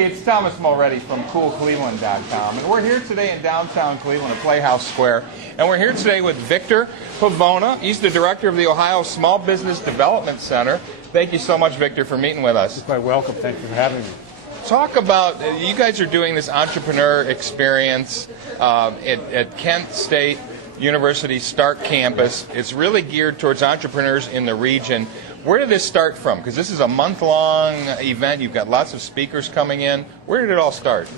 Hey, it's Thomas Mulready from CoolCleveland.com, and we're here today in downtown Cleveland at Playhouse Square, and we're here today with Victor Pavona. He's the director of the Ohio Small Business Development Center. Thank you so much, Victor, for meeting with us. You're quite welcome. Thank you for having me. Talk about, you guys are doing this entrepreneur experience at Kent State University Stark campus. It's really geared towards entrepreneurs in the region. Where did this start from? Because this is a month-long event. You've got lots of speakers coming in. Where did it all start?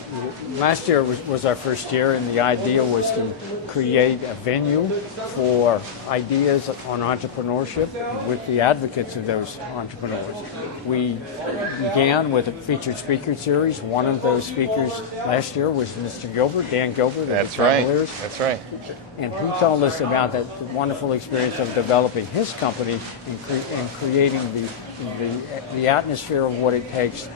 Last year was our first year, and the idea was to create a venue for ideas on entrepreneurship with the advocates of those entrepreneurs. We began with a featured speaker series. One of those speakers last year was Mr. Gilbert, Dan Gilbert. That's right. That's right. And he told us about that wonderful experience of developing his company and creating the atmosphere of what it takes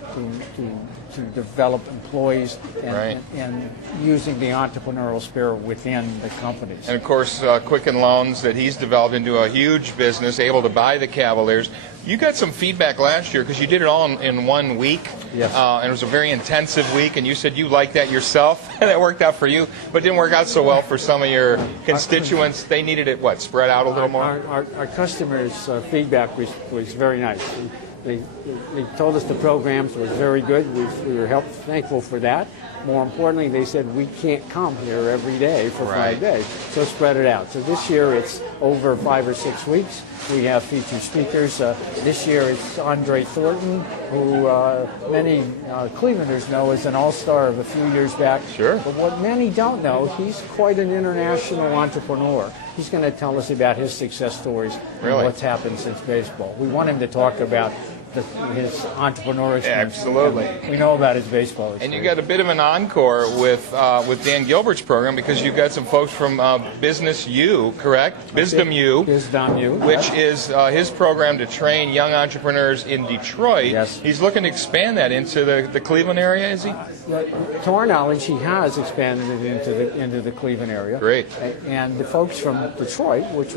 to develop employees and using the entrepreneurial spirit within the companies. And of course, Quicken Loans that he's developed into a huge business, able to buy the Cavaliers. You got some feedback last year because you did it all in 1 week. Yes. And it was a very intensive week, and you said you liked that yourself. That worked out for you, but didn't work out so well for some of your constituents. They needed it, spread out a little more? Our customers' feedback was very nice. They told us the programs was very good. We were thankful for that. More importantly, they said we can't come here every day for 5 days, so spread it out. So this year it's over 5 or 6 weeks. We have featured speakers. This year it's Andre Thornton, who many Clevelanders know as an all-star of a few years back. Sure. But what many don't know, he's quite an international entrepreneur. He's going to tell us about his success stories and what's happened since baseball. We want him to talk about his entrepreneurship. Absolutely. We know about his baseball experience. And you got a bit of an encore with Dan Gilbert's program because you've got some folks from Business U, correct? Bizdom U. Bizdom U. Which is his program to train young entrepreneurs in Detroit. Yes. He's looking to expand that into the Cleveland area, is he? To our knowledge, he has expanded it into the Cleveland area. Great. And the folks from Detroit, which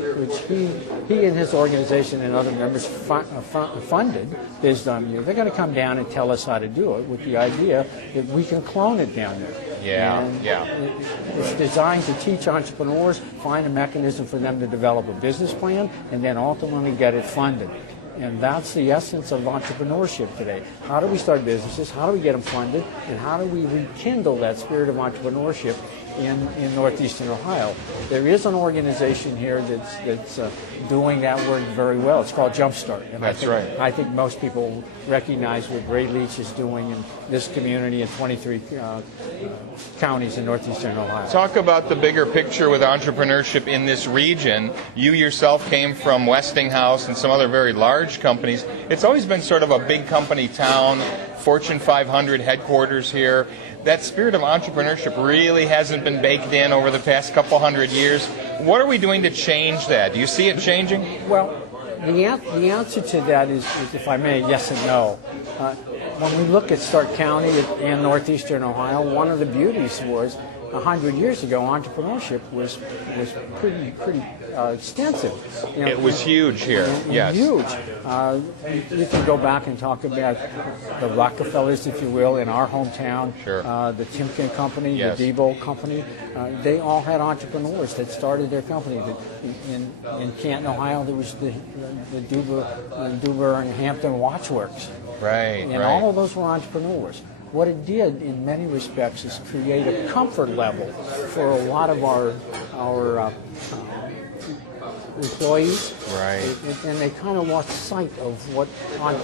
he and his organization and other members funded, Bizdom U, they're going to come down and tell us how to do it with the idea that we can clone it down there. It's designed to teach entrepreneurs, find a mechanism for them to develop a business plan, and then ultimately get it funded. And that's the essence of entrepreneurship today. How do we start businesses? How do we get them funded? And how do we rekindle that spirit of entrepreneurship in northeastern Ohio? There is an organization here that's doing that work very well. It's called Jumpstart. And I think most people recognize what Ray Leach is doing in this community in 23 counties in northeastern Ohio. Talk about the bigger picture with entrepreneurship in this region. You yourself came from Westinghouse and some other very large companies. It's always been sort of a big company town, Fortune 500 headquarters here. That spirit of entrepreneurship really hasn't been baked in over the past couple hundred years. What are we doing to change that? Do you see it changing? Well, the answer to that is, if I may, yes and no. When we look at Stark County in northeastern Ohio, one of the beauties was 100 years ago, entrepreneurship was pretty extensive. It was huge here. Yes. Huge. You can go back and talk about the Rockefellers, if you will, in our hometown. Sure. The Timken Company, yes. the Diebold Company. They all had entrepreneurs that started their company. In Canton, Ohio, there was the Duber and Hampton Watchworks. Right. And all of those were entrepreneurs. What it did, in many respects, is create a comfort level for a lot of our employees. Right. And they kind of lost sight of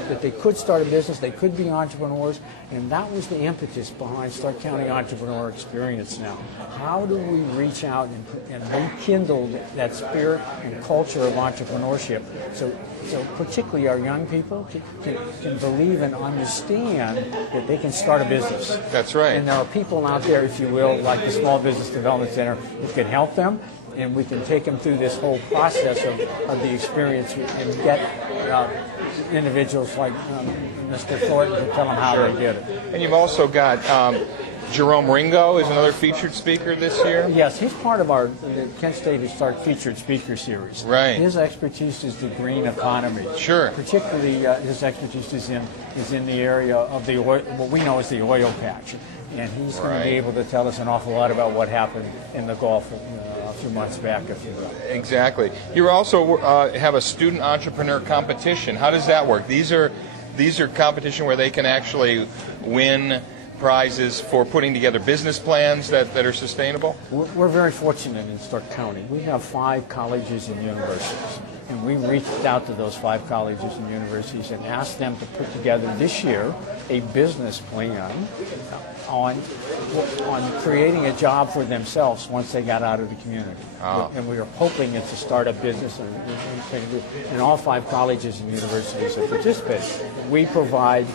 that they could start a business, they could be entrepreneurs, and that was the impetus behind Stark County Entrepreneur Experience now. How do we reach out and rekindle that spirit and culture of entrepreneurship so particularly our young people can believe and understand that they can start a business. That's right. And there are people out there, if you will, like the Small Business Development Center, who can help them, and we can take them through this whole process of the experience and get individuals like Mr. Thornton to tell them how they did it. And you've also got Jerome Ringo is another featured speaker this year. Yes, he's part of the Kent State Historic Featured Speaker Series. Right. His expertise is the green economy. Sure. Particularly, his expertise is in the area of the oil, what we know as the oil patch, and he's going to be able to tell us an awful lot about what happened in the Gulf a few months back, if you will. Exactly. You also have a student entrepreneur competition. How does that work? These are competition where they can actually win prizes for putting together business plans that are sustainable? We're very fortunate in Stark County. We have 5 colleges and universities, and we reached out to those 5 colleges and universities and asked them to put together this year a business plan on creating a job for themselves once they got out of the community. Oh. And we were hoping it's a startup business, and all 5 colleges and universities have participated. We provide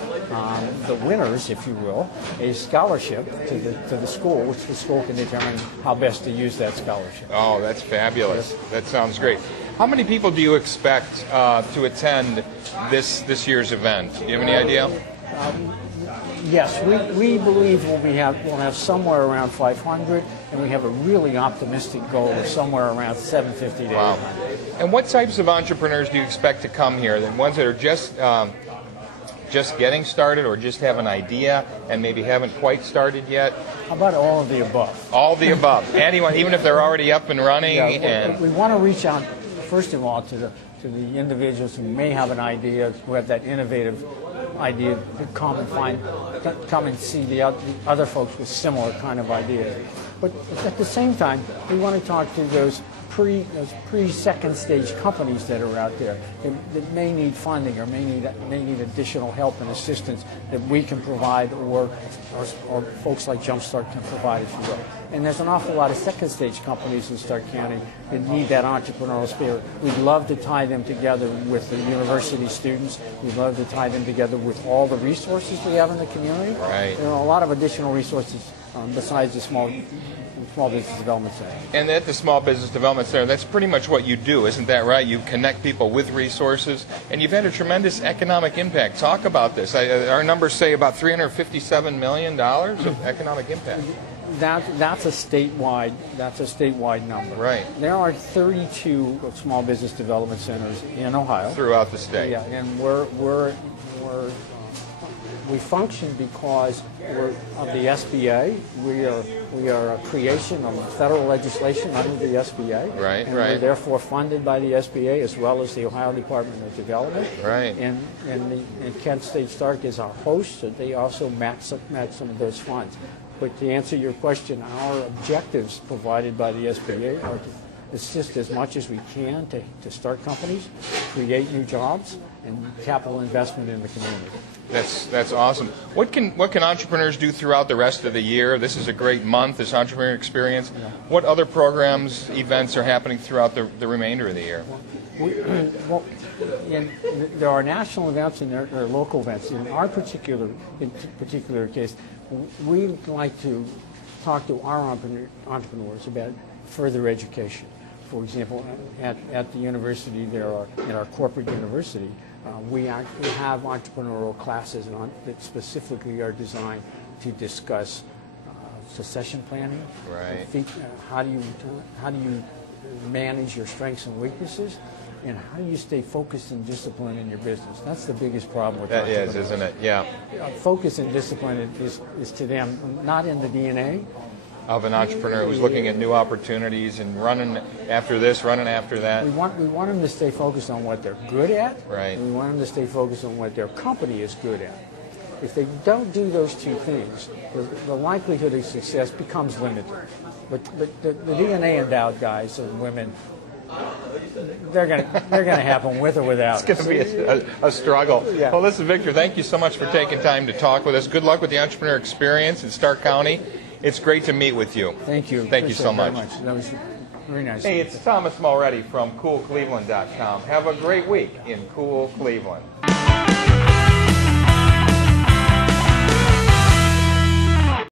the winners, if you will, a scholarship to the school, which the school can determine how best to use that scholarship. Oh, that's fabulous. That sounds great. How many people do you expect to attend this year's event? Do you have any idea? Yes, we believe we'll have somewhere around 500, and we have a really optimistic goal of somewhere around 750 to 800. And what types of entrepreneurs do you expect to come here? The ones that are just getting started, or just have an idea and maybe haven't quite started yet? How about all of the above? All the above. Anyone, even if they're already up and running. Yeah, we want to reach out, first of all, to the individuals who may have an idea, who have that innovative idea, to come and see the other folks with similar kind of ideas. But at the same time, we want to talk to those pre-second stage companies that are out there that may need funding or may need additional help and assistance that we can provide, or folks like Jumpstart can provide, if you will. And there's an awful lot of second stage companies in Stark County that need that entrepreneurial spirit. We'd love to tie them together with the university students. We'd love to tie them together with all the resources we have in the community. Right. There are a lot of additional resources besides the Small Business Development Center. And at the Small Business Development Center, that's pretty much what you do, isn't that right? You connect people with resources, and you've had a tremendous economic impact. Talk about this. Our numbers say about $357 million of economic impact. That's a statewide number. Right. There are 32 small business development centers in Ohio. Throughout the state. Yeah, and we function because we're of the SBA. We are a creation of federal legislation under the SBA. Right, and right. we're therefore funded by the SBA as well as the Ohio Department of Development. Right. And Kent State Stark is our host, so they also match some of those funds. But to answer your question, our objectives provided by the SBA are to assist as much as we can to start companies, create new jobs, and capital investment in the community. That's awesome. What can entrepreneurs do throughout the rest of the year? This is a great month, this entrepreneur experience. Yeah. What other programs, events are happening throughout the remainder of the year? There are national events and there are local events. In our particular case, we like to talk to our entrepreneurs about further education. For example, at the university, in our corporate university, we have entrepreneurial classes that specifically are designed to discuss succession planning. Right. How do you manage your strengths and weaknesses, and how do you stay focused and disciplined in your business? That's the biggest problem with that is, isn't it? Yeah. Focus and discipline is to them not in the DNA of an entrepreneur who's looking at new opportunities and running after this, running after that. We want them to stay focused on what they're good at. Right. And we want them to stay focused on what their company is good at. If they don't do those two things, the likelihood of success becomes limited. But the DNA endowed guys and women, they're gonna happen with or without. It's going to be a struggle. Yeah. Well, listen, Victor, thank you so much for taking time to talk with us. Good luck with the entrepreneur experience in Stark County. It's great to meet with you. Thank you. Thank you so much. That was very nice. Hey, it's Thomas Mulready from CoolCleveland.com. Have a great week in Cool Cleveland.